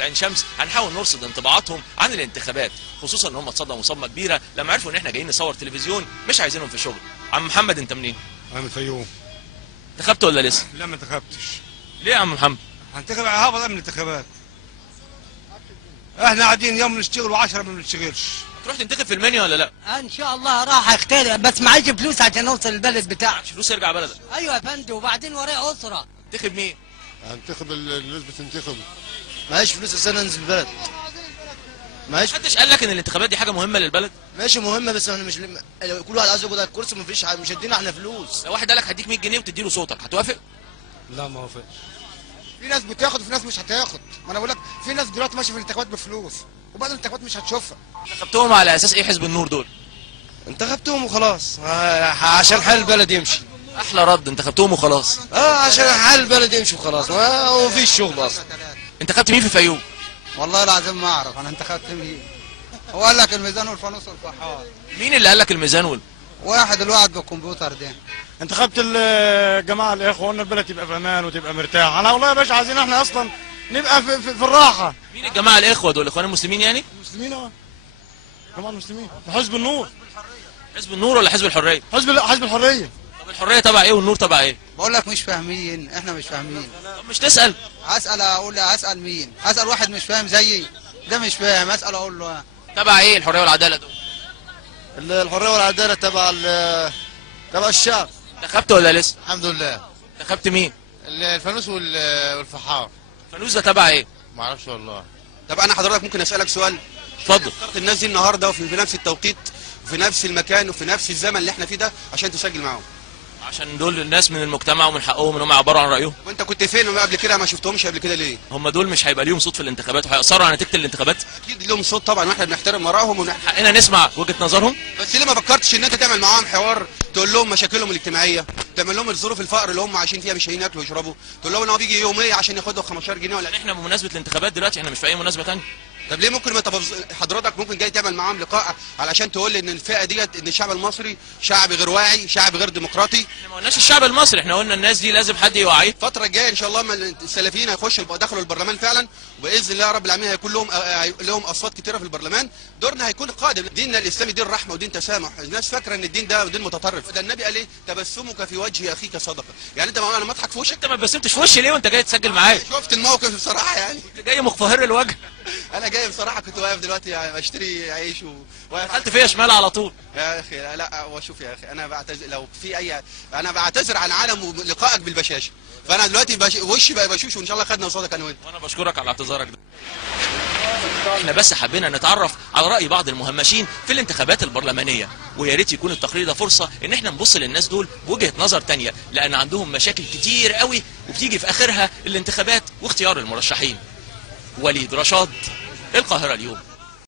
عين شمس هنحاول نرصد انطباعاتهم عن الانتخابات، خصوصا ان هم اتصدموا صدمه كبيره لما عرفوا ان احنا جايين نصور تلفزيون مش عايزينهم في الشغل. عم محمد انت منين؟ انا من الفيوم. انتخبت ولا لسه؟ لا ما انتخبتش. ليه يا عم محمد؟ هنتخب ههبط من الانتخابات. احنا قاعدين يوم نشتغل و10 ما بنشتغلش. تروح تنتخب في المنيا ولا لا؟ ان شاء الله راح اختار، بس معيش فلوس عشان اوصل البلد بتاعي. معكش فلوس ارجع بلدك. ايوه يا فندم، وبعدين ورايا اسره. تنتخب مين؟ هنتخب الناس بتنتخب. معيش فلوس عشان انزل البلد. معيش. محدش قال لك ان الانتخابات دي حاجه مهمه للبلد؟ ماشي مهمه، بس احنا مش كل واحد عايز يقعد على الكرسي، مش هيدينا احنا فلوس. لو واحد قال لك هديك 100 جنيه وتديله صوتك هتوافق؟ لا ما وافقش. في ناس بتاخد وفي ناس مش هتاخد، ما انا بقول لك في ناس دلوقتي ماشيه في الانتخابات بفلوس وبعد الانتخابات مش هتشوفها. انتخبتهم على اساس ايه حزب النور دول؟ انتخبتهم وخلاص عشان حال البلد يمشي. احلى رد، انتخبتهم وخلاص. عشان حال البلد يمشي وخلاص، ما فيش شغل اصلا. انتخبت مين في الفيوم؟ والله العظيم ما اعرف انا انتخبت مين. هو قال لك الميزان والفانوس والفحار. مين اللي قال لك الميزان واحد الواحد بالكمبيوتر ده. انتخبت الجماعه الاخوه، قلنا البلد تبقى في امان وتبقى مرتاح. انا والله يا باشا عايزين احنا اصلا نبقى في الراحه. مين الجماعه الاخوه دول؟ اخوان المسلمين يعني؟ المسلمين جماعه المسلمين. حزب النور. حزب النور ولا حزب الحريه؟ حزب الحريه. طب الحريه تبع ايه والنور تبع ايه؟ بقول لك مش فاهمين، احنا مش فاهمين. طب مش تسال؟ اسال مين؟ اسال واحد مش فاهم زيي، ده مش فاهم، اسال اقول له تبع ايه الحريه والعداله دول؟ الحريه والعداله تبع الشعب. انتخبت ولا لسه؟ الحمد لله. انتخبت مين؟ الفانوس والفحار. الفانوس ده تبع ايه؟ ما اعرفش والله. طب انا حضرتك ممكن اسالك سؤال؟ اتفضل. اخترت الناس دي النهارده وفي نفس التوقيت وفي نفس المكان وفي نفس الزمن اللي احنا فيه ده عشان تسجل معاهم، عشان دول الناس من المجتمع ومن حقهم ان هم يعبروا عن رايهم. وانت كنت فين قبل كده؟ ما شفتهمش قبل كده ليه؟ هم دول مش هيبقى ليهم صوت في الانتخابات وهيأثروا على نتيجه الانتخابات؟ اكيد لهم صوت طبعا واحنا بنحترم ارائهم حقنا نسمع وجهه نظرهم. بس ليه ما فكرتش ان انت تعمل معاهم حوار، تقول لهم مشاكلهم الاجتماعيه، تعمل لهم الظروف الفقر اللي هم عايشين فيها، مش هياكلوا ويشربوا، تقول لهم ان هو بيجي يوميه عشان ياخدوا 15 جنيه ولا احنا بمناسبه الانتخابات دلوقتي، احنا مش في اي مناسبه ثانيه. طب ليه ممكن ما حضرتك ممكن جاي تعمل معاهم لقاء علشان تقول ان الفئه ديت ان الشعب المصري شعب غير واعي، شعب غير ديمقراطي؟ احنا ما قلناش الشعب المصري، احنا قلنا الناس دي لازم حد يوعيه. الفتره الجايه ان شاء الله السلفيين هيخشوا دخلوا البرلمان فعلا، وباذن الله رب العالمين هيكون لهم اصوات كتيره في البرلمان. دورنا هيكون قادم. ديننا الاسلامي دين رحمه ودين تسامح. الناس فاكره ان الدين ده دين متطرف. ده النبي قال ايه؟ تبسمك في وجه اخيك صدقه. يعني انت انا ما اضحك في وشك. انت ما اتبسمتش في وشي ليه وانت جاي تسجل معايا؟ شفت الموقف بصراحه يعني. انت جاي مقفهر الوجه. انا جاي بصراحه كنت واقف دلوقتي بشتري عيش دخلت فيا شمال على طول. يا اخي لا وشوف يا اخي، انا بعتذر لو في انا بعتذر عن عالم لقائك بالبشاشه، فانا دلوقتي وشي بقى بشوش وان شاء الله خدنا قصادك انا وانت. وانا بشكرك على اعتذارك ده. احنا بس حبينا نتعرف على راي بعض المهمشين في الانتخابات البرلمانيه، ويا ريت يكون التقرير ده فرصه ان احنا نبص للناس دول بوجهه نظر تانية، لان عندهم مشاكل كتير قوي وبتيجي في اخرها الانتخابات واختيار المرشحين. وليد رشاد، القاهره اليوم.